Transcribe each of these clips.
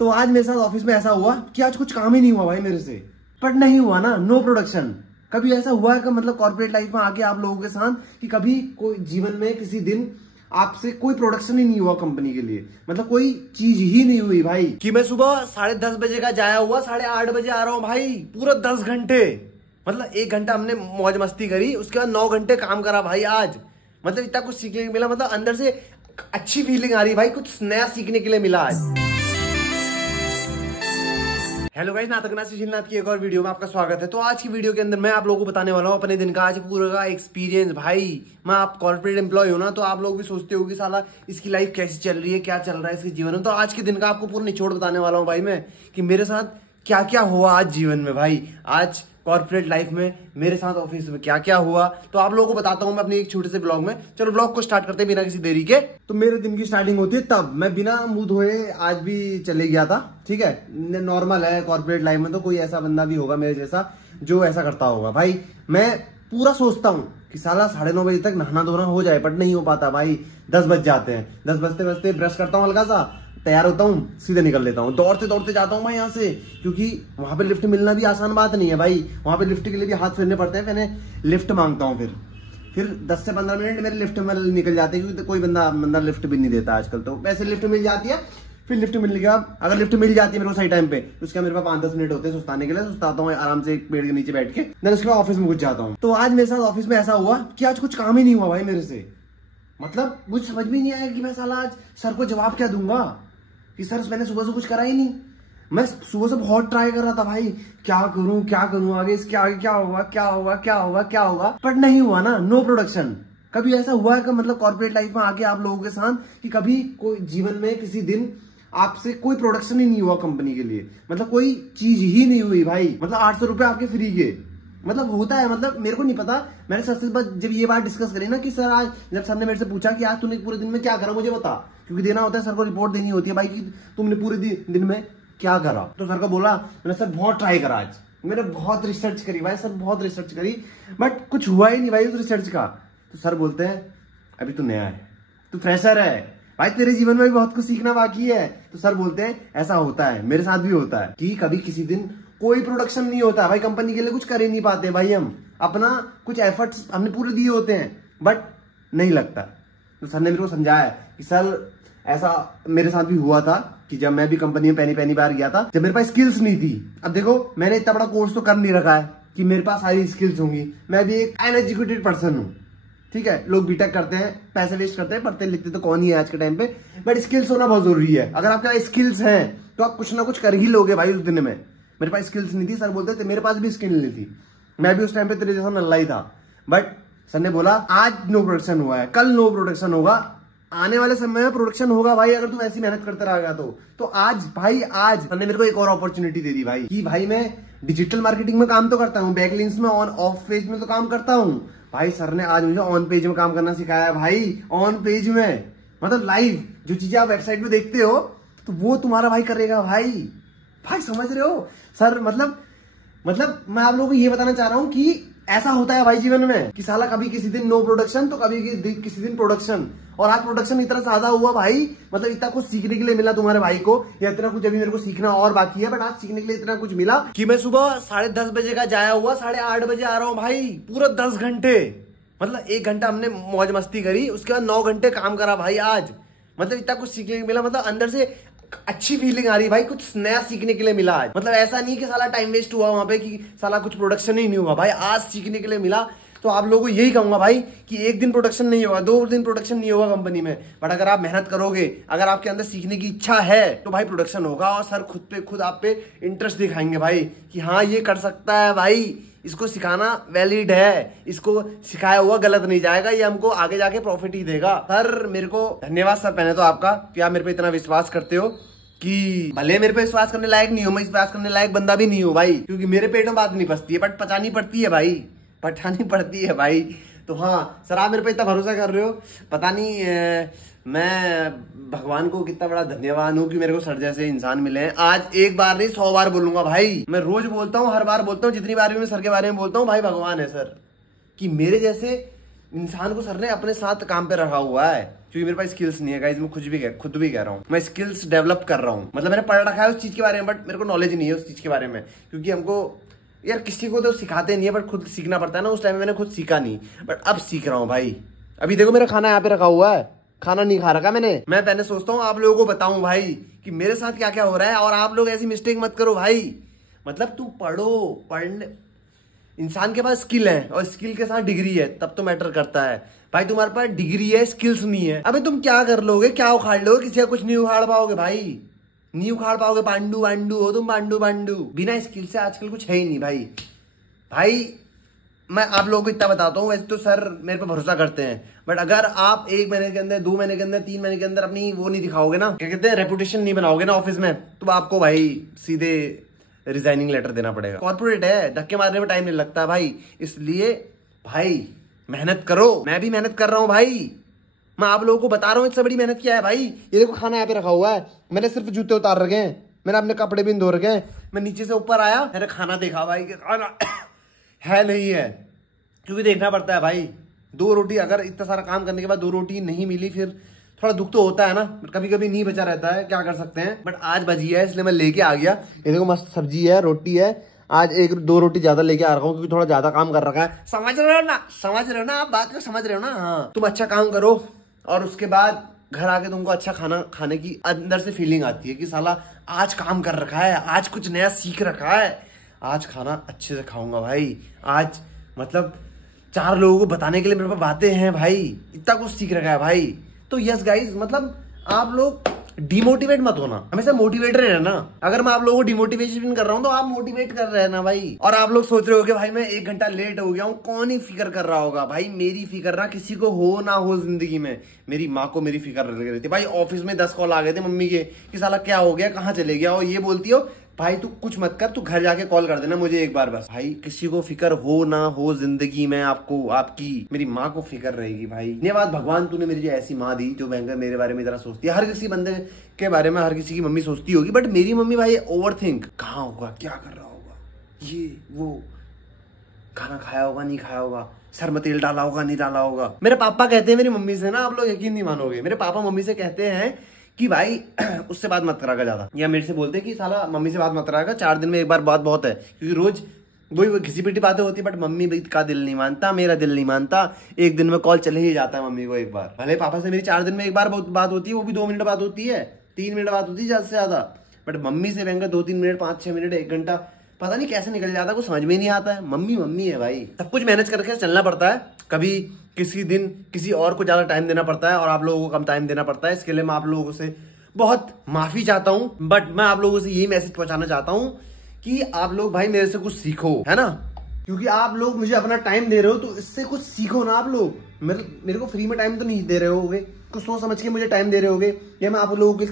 तो आज मेरे साथ ऑफिस में ऐसा हुआ कि आज कुछ काम ही नहीं हुआ भाई मेरे से। बट नहीं हुआ ना, नो प्रोडक्शन। कभी ऐसा हुआ है कि मतलब कॉर्पोरेट लाइफ में आके आप लोगों के साथ कि कभी कोई जीवन में किसी दिन आपसे कोई प्रोडक्शन ही नहीं हुआ कंपनी के लिए, मतलब कोई चीज ही नहीं हुई भाई। कि मैं सुबह 10:30 बजे का जाया हुआ 8:30 बजे आ रहा हूँ भाई, पूरा 10 घंटे, मतलब 1 घंटा हमने मौज मस्ती करी, उसके बाद 9 घंटे काम करा भाई आज। मतलब इतना कुछ सीखने को मिला, मतलब अंदर से अच्छी फीलिंग आ रही भाई, कुछ नया सीखने के लिए मिला आज। हेलो गाइस, नाटकनाथ से शिलनाथ की एक और वीडियो में आपका स्वागत है। तो आज की वीडियो के अंदर मैं आप लोगों को बताने वाला हूँ अपने दिन का आज पूरा का एक्सपीरियंस। भाई मैं आप कॉर्पोरेट एम्प्लॉय हूँ ना, तो आप लोग भी सोचते हो कि साला इसकी लाइफ कैसी चल रही है, क्या चल रहा है इसके जीवन में। तो आज के दिन का आपको पूरा निचोड़ बताने वाला हूँ भाई मैं, कि मेरे साथ क्या क्या हुआ आज जीवन में भाई, आज कॉर्पोरेट लाइफ में मेरे साथ ऑफिस में क्या क्या हुआ। तो आप लोगों को बताता हूं मैं अपने एक छोटे से ब्लॉग में। चलो ब्लॉग को स्टार्ट करते हैं बिना किसी देरी के। तो मेरे दिन की स्टार्टिंग होती है तब मैं बिना मुंह धोए आज भी चले गया था, ठीक है। नॉर्मल है कॉर्पोरेट लाइफ में, तो कोई ऐसा बंदा भी होगा मेरे जैसा जो ऐसा करता होगा भाई। मैं पूरा सोचता हूँ कि साला 9:30 बजे तक नहाना धोना हो जाए, बट नहीं हो पाता भाई। 10 बज जाते हैं, 10 बजते बजते ब्रश करता हूँ, हल्का सा तैयार होता हूँ, सीधे निकल लेता हूँ, दौड़ते दौड़ते जाता हूँ मैं यहाँ से, क्योंकि वहां पे लिफ्ट मिलना भी आसान बात नहीं है भाई। वहां पे लिफ्ट के लिए भी हाथ फेरने पड़ते हैं। मैंने लिफ्ट मांगता हूँ, फिर 10 से 15 मिनट मेरे लिफ्ट में निकल जाते हैं, क्योंकि कोई बंदा लिफ्ट भी नहीं देता आजकल। तो वैसे लिफ्ट मिल जाती है, फिर लिफ्ट मिलने के बाद अगर लिफ्ट मिल जाती है मेरे को सही टाइम पे, तो उसका मेरे पास 5-10 मिनट होते हैं सुस्ताने के लिए। सुस्ताता हूँ आराम से एक पेड़ के नीचे बैठ के, देन उसके बाद ऑफिस में घुस जाता हूँ। तो आज मेरे साथ ऑफिस में ऐसा हुआ कि आज कुछ काम ही नहीं हुआ भाई मेरे से। मतलब मुझे समझ में नहीं आया कि मैं साला आज सर को जवाब क्या दूंगा, कि सर मैंने सुबह से कुछ करा ही नहीं। मैं सुबह से बहुत ट्राई कर रहा था भाई, क्या करूं आगे, इसके आगे क्या होगा, बट नहीं हुआ ना, नो प्रोडक्शन। कभी ऐसा हुआ है कि मतलब कॉर्पोरेट लाइफ में आके आप लोगों के साथ कि कभी कोई जीवन में किसी दिन आपसे कोई प्रोडक्शन ही नहीं हुआ कंपनी के लिए, मतलब कोई चीज ही नहीं हुई भाई। मतलब 800 रुपए आपके फ्री के, मतलब होता है, मतलब मेरे को नहीं पता। मैंने सर से जब ये बात डिस्कस करी ना कि सर आज, जब सर ने मेरे से पूछा कि आज तूने पूरे दिन में क्या करा मुझे बता, क्योंकि देना होता है सर को, रिपोर्ट देनी होती है भाई कि तुमने पूरे दिन में क्या करा। तो सर को बोला मैंने, सर बहुत ट्राई करा आज, मैंने बहुत रिसर्च करी भाई, सर बहुत रिसर्च करी, बट कुछ हुआ ही नहीं भाई उस रिसर्च का। तो सर बोलते हैं अभी तू नया है, तू फ्रेशर है भाई, तेरे जीवन में भी बहुत कुछ सीखना बाकी है। तो सर बोलते हैं ऐसा होता है, मेरे साथ भी होता है कि कभी किसी दिन कोई प्रोडक्शन नहीं होता भाई, कंपनी के लिए कुछ कर ही नहीं पाते भाई। हम अपना कुछ एफर्ट्स हमने पूरे दिए होते हैं, बट नहीं लगता। तो सर ने मेरे को समझाया कि सर ऐसा मेरे साथ भी हुआ था कि जब मैं भी कंपनी में पहली बार गया था, जब मेरे पास स्किल्स नहीं थी। अब देखो मैंने इतना बड़ा कोर्स तो कर नहीं रखा है कि मेरे पास सारी स्किल्स होंगी। मैं भी एक अनएजुकेटेड पर्सन हूँ, ठीक है। लोग बीटेक करते हैं, पैसे वेस्ट करते हैं, पढ़ते लिखते तो कौन ही है आज के टाइम पे, बट स्किल्स होना बहुत जरूरी है। अगर आपके पास स्किल्स हैं तो आप कुछ ना कुछ कर ही लोगे भाई। उस दिन में मेरे पास स्किल्स नहीं थी, सर बोलते थे मेरे पास भी स्किल नहीं थी, मैं भी उस टाइम पे तेरे जैसा नल्ला ही था। बट सर ने बोला आज नो प्रोडक्शन हुआ है, कल नो प्रोडक्शन होगा, आने वाले समय में प्रोडक्शन होगा भाई, अगर तुम ऐसी मेहनत करते रहेगा तो आज भाई, आज सर ने मेरे को एक और अपॉर्चुनिटी दे दी भाई, कि भाई मैं डिजिटल मार्केटिंग में काम तो करता हूँ, बैकलिंक्स में ऑन ऑफ पेज में तो काम करता हूँ भाई। सर ने आज मुझे ऑन पेज में काम करना सिखाया भाई, ऑन पेज में, मतलब लाइव जो चीजें आप वेबसाइट में देखते हो तो वो तुम्हारा भाई करेगा भाई। समझ रहे हो सर, मतलब मैं आप लोगों को ये बताना चाह रहा हूं कि ऐसा होता है भाई जीवन में, कि साला कभी किसी दिन नो प्रोडक्शन तो कभी किसी दिन प्रोडक्शन। और आज प्रोडक्शन इतना ज्यादा हुआ भाई, मतलब इतना कुछ सीखने के लिए मिला तुम्हारे भाई को, या इतना कुछ अभी मेरे को सीखना और बाकी है, बट आज सीखने के लिए इतना कुछ मिला कि मैं सुबह 10:30 बजे का जाया हुआ 8:30 बजे आ रहा हूँ भाई, पूरा 10 घंटे, मतलब 1 घंटा हमने मौज मस्ती करी, उसके बाद 9 घंटे काम करा भाई आज। मतलब इतना कुछ सीखने को मिला, मतलब अंदर से अच्छी फीलिंग आ रही भाई, कुछ नया सीखने के लिए मिला आज। मतलब ऐसा नहीं कि साला टाइम वेस्ट हुआ वहां पे, कि साला कुछ प्रोडक्शन ही नहीं हुआ भाई, आज सीखने के लिए मिला। तो आप लोगों को यही कहूंगा भाई कि 1 दिन प्रोडक्शन नहीं होगा, 2 दिन प्रोडक्शन नहीं होगा कंपनी में, बट अगर आप मेहनत करोगे, अगर आपके अंदर सीखने की इच्छा है, तो भाई प्रोडक्शन होगा। और सर खुद आप पे इंटरेस्ट दिखाएंगे भाई कि हाँ ये कर सकता है भाई, इसको सिखाना वैलिड है, इसको सिखाया हुआ गलत नहीं जाएगा, ये हमको आगे जाके प्रॉफिट ही देगा। सर मेरे को धन्यवाद सर पहले तो आपका, कि आप मेरे पे इतना विश्वास करते हो, कि भले मेरे पे विश्वास करने लायक नहीं हो, मैं विश्वास करने लायक बंदा भी नहीं हूँ भाई, क्योंकि मेरे पेट में बात नहीं पचती है, बट पचानी पड़ती है भाई, पठानी पड़ती है भाई। तो हाँ सर, आप मेरे पे इतना भरोसा कर रहे हो, पता नहीं मैं भगवान को कितना बड़ा धन्यवाद हूँ कि मेरे को सर जैसे इंसान मिले हैं। आज एक बार नहीं 100 बार बोलूंगा भाई, मैं रोज बोलता हूँ, हर बार बोलता हूँ, जितनी बार भी मैं सर के बारे में बोलता हूँ, भाई भगवान है सर, कि मेरे जैसे इंसान को सर ने अपने साथ काम पे रखा हुआ है। क्योंकि मेरे पास स्किल्स नहीं है गाइस। मैं खुद भी कह रहा हूँ, मैं स्किल्स डेवलप कर रहा हूँ। मतलब मैंने पढ़ रखा है उस चीज के बारे में, बट मेरे को नॉलेज नहीं है उस चीज के बारे में, क्योंकि हमको यार किसी को तो सिखाते नहीं है, बट खुद सीखना पड़ता है ना। उस टाइम में मैंने खुद सीखा नहीं, बट अब सीख रहा हूँ भाई। अभी देखो मेरा खाना यहाँ पे रखा हुआ है, खाना नहीं खा रखा मैंने। मैं पहले सोचता हूँ आप लोगों को बताऊं भाई कि मेरे साथ क्या क्या हो रहा है, और आप लोग ऐसी मिस्टेक मत करो भाई। मतलब तू पढ़ने, इंसान के पास स्किल है और स्किल के साथ डिग्री है, तब तो मैटर करता है भाई। तुम्हारे पास डिग्री है, स्किल्स नहीं है, अबे तुम क्या कर लोगे, क्या उखाड़ लोगे? किसी का कुछ नहीं उखाड़ पाओगे भाई, नहीं उखाड़ पाओगे। पांडू हो तुम, पांडू। बिना स्किल से आजकल कुछ है ही नहीं भाई। मैं आप लोगों को इतना बताता हूँ, वैसे तो सर मेरे पे भरोसा करते हैं, बट अगर आप 1 महीने के अंदर, 2 महीने के अंदर, 3 महीने के अंदर अपनी वो नहीं दिखाओगे ना, क्या कहते हैं, रेपुटेशन नहीं बनाओगे ना ऑफिस में, तो आपको भाई सीधे रिजाइनिंग लेटर देना पड़ेगा। कॉर्पोरेट है, धक्के मारने में टाइम नहीं लगता भाई। इसलिए भाई मेहनत करो। मैं भी मेहनत कर रहा हूँ भाई, मैं आप लोगों को बता रहा हूँ इससे बड़ी मेहनत क्या है भाई। ये देखो खाना यहाँ पे रखा हुआ है, मैंने सिर्फ जूते उतार रखे हैं, मैंने अपने कपड़े भी धो रखे हैं। मैं नीचे से ऊपर आया, मैंने खाना देखा भाई कि खाना है नहीं है, क्योंकि देखना पड़ता है भाई। 2 रोटी, अगर इतना सारा काम करने के बाद 2 रोटी नहीं मिली, फिर थोड़ा दुख तो होता है ना, कभी कभी नहीं बचा रहता है, क्या कर सकते हैं। बट आज बची है इसलिए मैं लेके आ गया। ये देखो मस्त सब्जी है, रोटी है। आज 1-2 रोटी ज्यादा लेके आ रखा हूँ, क्योंकि थोड़ा ज्यादा काम कर रखा है। समझ रहे हो ना आप बात को, समझ रहे हो ना? हाँ, तुम अच्छा काम करो और उसके बाद घर आके तुमको अच्छा खाना खाने की अंदर से फीलिंग आती है कि साला आज काम कर रखा है, आज कुछ नया सीख रखा है, आज खाना अच्छे से खाऊंगा भाई। आज मतलब 4 लोगों को बताने के लिए मेरे पास बातें हैं भाई, इतना कुछ सीख रखा है भाई। तो यस गाइज, मतलब आप लोग डिमोटिवेट मत होना, हमेशा मोटिवेटर रहना। अगर मैं आप लोगों को डिमोटिवेशन कर रहा हूं तो आप मोटिवेट कर रहे हैं ना भाई। और आप लोग सोच रहे हो कि भाई मैं 1 घंटा लेट हो गया हूं, कौन ही फिक्र कर रहा होगा भाई। मेरी फिक्र ना किसी को हो ना हो जिंदगी में, मेरी माँ को मेरी फिक्र लग रही थी भाई। ऑफिस में 10 कॉल आ गए थे मम्मी के कि साला क्या हो गया, कहाँ चले गया, और ये बोलती हो भाई तू कुछ मत कर, तू घर जाके कॉल कर देना मुझे एक बार बस। भाई किसी को फिक्र हो ना हो जिंदगी में, आपको आपकी मेरी माँ को फिक्र रहेगी भाई। धन्यवाद भगवान, तूने मेरी ऐसी माँ दी जो भयंकर मेरे बारे में इतना सोचती है। हर किसी बंदे के बारे में हर किसी की मम्मी सोचती होगी, बट मेरी मम्मी भाई ओवर थिंक, कहाँ होगा, क्या कर रहा होगा, ये वो, खाना खाया होगा नहीं खाया होगा, सर में तेल डाला होगा नहीं डाला होगा। मेरे पापा कहते हैं मेरी मम्मी से ना, आप लोग यकीन नहीं मानोगे, मेरे पापा मम्मी से कहते हैं कि भाई उससे बात मत करा ज्यादा, या मेरे से बोलते हैं कि साला मम्मी से बात मत करा, 4 दिन में एक बार बात बहुत है, क्योंकि रोज वही घिसी पिटी बातें होती है। बट मम्मी का दिल नहीं मानता, मेरा दिल नहीं मानता, 1 दिन में कॉल चले ही जाता है मम्मी को एक बार। भले पापा से मेरी 4 दिन में एक बार बात होती है, वो भी 2 मिनट बात होती है, 3 मिनट बात होती है ज्यादा से ज्यादा। बट मम्मी से भयंकर 2-3 मिनट, 5-6 मिनट, 1 घंटा, पता नहीं कैसे निकल जाता है, कुछ समझ में नहीं आता है। मम्मी है भाई, सब कुछ मैनेज करके चलना पड़ता है। कभी किसी दिन किसी और को ज्यादा टाइम देना पड़ता है और आप लोगों को कम टाइम देना पड़ता है। इसके लिए मैं आप लोगों से बहुत माफी चाहता हूं, बट मैं आप लोगों से यही मैसेज पहुंचाना चाहता हूं कि आप लोग भाई मेरे से कुछ सीखो, है ना, क्योंकि आप लोग मुझे अपना टाइम दे रहे हो तो इससे कुछ सीखो ना। आप लोग मेरे को फ्री में टाइम तो नहीं दे रहे होगे, कुछ सोच समझ के मुझे टाइम दे रहे होगे, या मैं आप लोगों की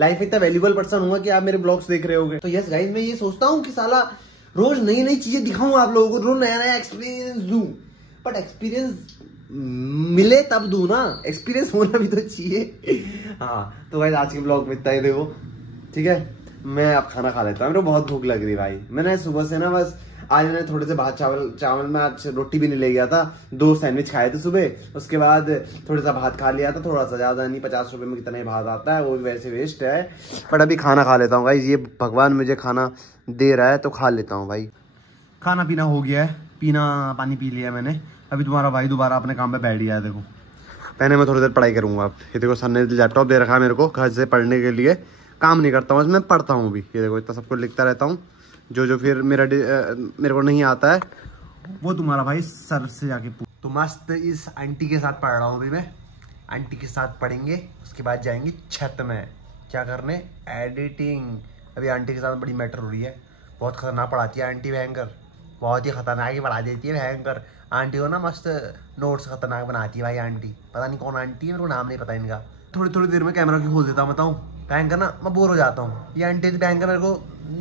लाइफ में इतना वैल्यूबल पर्सन हूँ कि आप मेरे ब्लॉग्स देख रहे होगे। तो यस गाइस, मैं ये सोचता हूँ कि साला रोज नई नई चीजें दिखाऊं आप लोगों को, रोज नया नया एक्सपीरियंस दूं, बट एक्सपीरियंस मिले तब दूं ना, एक्सपीरियंस होना भी तो चाहिए। हाँ तो गाइस आज के ब्लॉग में इतना ही, देखो ठीक है, मैं अब खाना खा लेता हूँ, मेरे को बहुत भूख लग रही भाई। मैंने सुबह से ना बस आज मैंने थोड़े से भात चावल में, आज रोटी भी नहीं ले गया था, 2 सैंडविच खाए थे सुबह, उसके बाद थोड़ा सा भात खा लिया था, थोड़ा सा ज्यादा नहीं, 50 रुपए में कितना ही भात आता है, वो भी वैसे वेस्ट है। बट अभी खाना खा लेता हूँ भाई, ये भगवान मुझे खाना दे रहा है तो खा लेता हूँ भाई। खाना पीना हो गया है, पानी पी लिया मैंने। अभी तुम्हारा भाई दोबारा अपने काम पे बैठ गया है। देखो पहले मैं थोड़ी देर पढ़ाई करूंगा। अब ये देखो सर ने लैपटॉप दे रखा है मेरे को घर से पढ़ने के लिए, काम नहीं करता हूँ मैं पढ़ता हूँ भी। ये देखो इतना सब कुछ लिखता रहता हूँ, जो फिर मेरे को नहीं आता है वो तुम्हारा भाई सर से जाके पूछ। तो मस्त इस आंटी के साथ पढ़ रहा हूँ अभी मैं, आंटी के साथ पढ़ेंगे, उसके बाद जाएंगे छत में क्या करने, एडिटिंग। अभी आंटी के साथ बड़ी मैटर हो रही है, बहुत खतरनाक पढ़ाती है आंटी, भयंकर, बहुत ही खतरनाक ही पढ़ा देती है भयंकर। आंटी को ना मस्त नोट्स खतरनाक बनाती है भाई आंटी, पता नहीं कौन आंटी है, मेरे को नाम नहीं पता इनका। थोड़ी देर में कैमरा क्यों खोल देता हूँ बताऊँ, भयंकर ना मैं बोर हो जाता हूँ। ये आंटी भयंकर मेरे को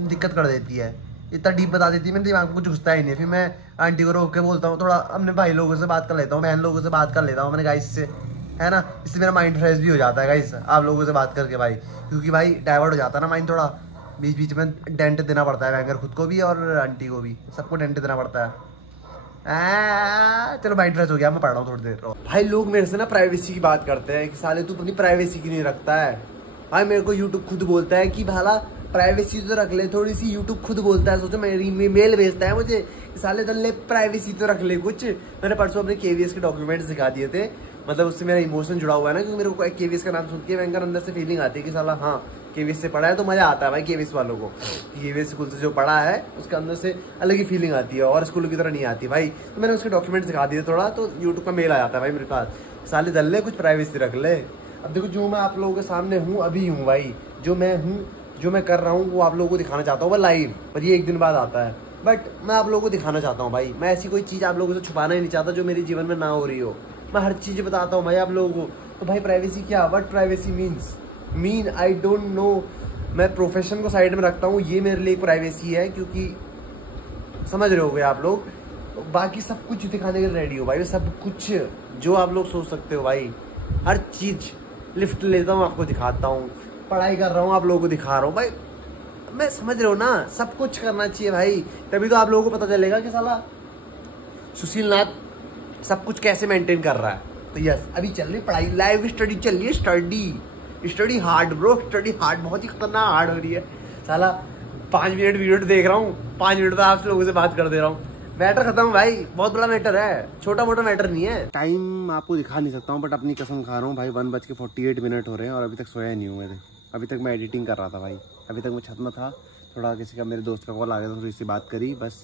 दिक्कत कर देती है, इतना डीप बता देती है, मेरे दिमाग में कुछ घुसता ही नहीं। फिर मैं आंटी को रोक के बोलता हूँ थोड़ा अपने भाई लोगों से बात कर लेता हूँ, बहन लोगों से बात कर लेता हूँ मैंने गाइस से, है ना, इससे मेरा माइंड फ्रेश भी हो जाता है गाइस आप लोगों से बात करके भाई, क्योंकि भाई डाइवर्ट हो जाता है ना माइंड, थोड़ा बीच बीच में डेंट देना पड़ता है भयंकर, खुद को भी और आंटी को भी, सबको डेंट देना पड़ता है। चलो भाई इंटरेस्ट हो गया, मैं पढ़ रहा हूँ थोड़ी देर। भाई लोग मेरे से ना प्राइवेसी की बात करते हैं कि साले तू अपनी प्राइवेसी की नहीं रखता है। भाई मेरे को यूट्यूब खुद बोलता है कि भाला प्राइवेसी तो रख ले थोड़ी सी। यूट्यूब खुद बोलता है, सोचो मेरी मेल भेजता है मुझे कि साले दल्ले प्राइवेसी तो रख ले कुछ। मैंने परसों अपने KVS के डॉक्यूमेंट्स दिखा दिए थे, मतलब उससे मेरा इमोशन जुड़ा हुआ है ना, क्योंकि मेरे को KVS का नाम सुन के भयंकर अंदर से फीलिंग आती है कि साला हाँ KVS से पढ़ा है तो मजा आता है भाई। KVS वालों को KVS स्कूल से जो पढ़ा है उसके अंदर से अलग ही फीलिंग आती है और स्कूल की तरह नहीं आती भाई। तो मैंने उसके डॉक्यूमेंट्स दिखा दिए थोड़ा, तो यूट्यूब का मेल आ जाता है भाई मेरे पास, साले दल्ले कुछ प्राइवेसी रख ले। अब देखो जो मैं आप लोगों के सामने हूँ अभी हूँ भाई, जो मैं हूँ जो मैं कर रहा हूँ वो आप लोगों को दिखाना चाहता हूँ वो लाइव, पर ये एक दिन बाद आता है। बट मैं आप लोगों को दिखाना चाहता हूँ भाई, मैं ऐसी कोई चीज़ आप लोगों से छुपाना ही नहीं चाहता जो मेरे जीवन में ना हो रही हो। मैं हर चीज़ बताता हूँ भाई आप लोगों को। तो भाई प्राइवेसी क्या, what privacy mean I don't know. मैं प्रोफेशन को साइड में रखता हूँ, ये मेरे लिए एक प्राइवेसी है, क्योंकि समझ रहे होगे आप लोग। बाकी सब कुछ दिखाने के लिए रेडी हो भाई, सब कुछ जो आप लोग सोच सकते हो भाई, हर चीज़। लिफ्ट लेता हूँ आपको दिखाता हूँ, पढ़ाई कर रहा हूँ आप लोगों को दिखा रहा हूँ भाई। मैं समझ रहे हो ना, सब कुछ करना चाहिए भाई, तभी तो आप लोगों को पता चलेगा कि साला सुशील नाथ सब कुछ कैसे मेंटेन कर रहा है। तो यस अभी चल रही पढ़ाई, लाइव स्टडी चल रही है, study hard bro, study hard, बहुत ही खतरनाक हार्ड हो रही है। साला 5 मिनट वीडियो देख रहा हूँ, 5 मिनट तो आप लोगों से बात कर दे रहा हूँ। मैटर खत्म भाई, बहुत बड़ा मैटर है, छोटा मोटा मैटर नहीं है। टाइम आपको दिखा नहीं सकता हूँ, बट अपनी कसम खा रहा हूँ भाई 1:48 हो रहे हैं और अभी तक सोया नहीं हूँ मैं। अभी तक मैं एडिटिंग कर रहा था भाई, अभी तक मैं छत में था, थोड़ा किसी का मेरे दोस्त का कॉल आ गया था, थोड़ी सी बात करी बस।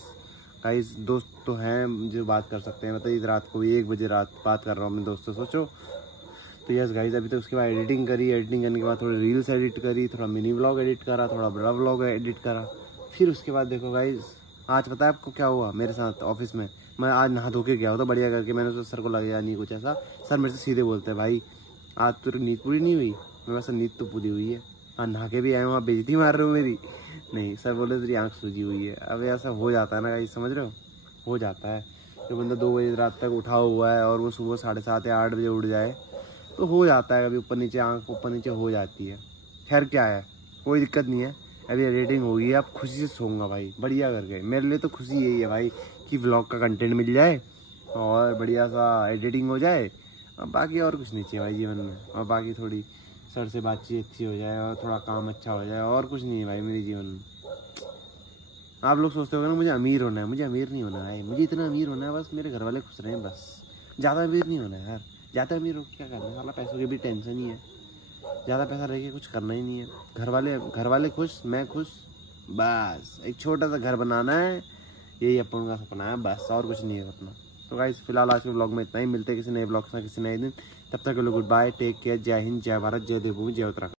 गाइस दोस्त तो हैं जो बात कर सकते हैं, मतलब इस रात को 1 बजे रात बात कर रहा हूँ अपने दोस्त से, सोचो। तो यस गाइस अभी तक उसके बाद एडिटिंग करी, एडिटिंग करने के बाद थोड़ी रील्स एडिट करी, थोड़ा मिनी व्लॉग एडिट करा, थोड़ा बड़ा व्लॉग एडिट करा। फिर उसके बाद देखो गाइस आज पता है आपको क्या हुआ मेरे साथ ऑफिस में। मैं आज नहा धो के गया होता बढ़िया करके, मैंने उसको सर को लगाया नहीं कुछ ऐसा। सर मेरे से सीधे बोलते हैं भाई आज तो नींद पूरी नहीं हुई। मैं वैसे नींद तो पूरी हुई है, हाँ नहा के भी आए हूँ, आप बेइज्जती मार रहे हो मेरी। नहीं सर बोले तेरी आँख सूजी हुई है। अब ऐसा हो जाता है ना गाइस, समझ रहे हो जाता है। जो बंदा 2 बजे रात तक उठा हुआ है और वो सुबह 7:30 या 8 बजे उठ जाए तो हो जाता है, कभी ऊपर नीचे आँख ऊपर नीचे हो जाती है। खैर क्या है, कोई दिक्कत नहीं है। अभी एडिटिंग होगी, अब खुशी से सोऊंगा भाई बढ़िया करके। मेरे लिए तो खुशी यही है भाई कि व्लॉग का कंटेंट मिल जाए और बढ़िया सा एडिटिंग हो जाए, और बाकी और कुछ नहीं चाहिए भाई जीवन में। और बाकी थोड़ी सर से बातचीत अच्छी हो जाए और थोड़ा काम अच्छा हो जाए, और कुछ नहीं है भाई मेरे जीवन में। आप लोग सोचते हो ना मुझे अमीर होना है, मुझे अमीर नहीं होना है, मुझे इतना अमीर होना है बस मेरे घर वाले खुश रहें बस। ज़्यादा अमीर नहीं होना है यार, ज़्यादा अमीर हो क्या करना है, साला पैसों की भी टेंशन ही है। ज़्यादा पैसा रह के कुछ करना ही नहीं है, घर वाले खुश, मैं खुश, बस एक छोटा सा घर बनाना है, यही अपन का सपना है बस, और कुछ नहीं है सपना। तो गाइस फिलहाल आज के ब्लॉग में इतना ही, मिलते हैं किसी नए ब्लॉग से किसी नए दिन, तब तक के लिए गुड बाय, टेक केयर, जय हिंद, जय भारत, जय देवभूमि, जय उत्तराखंड।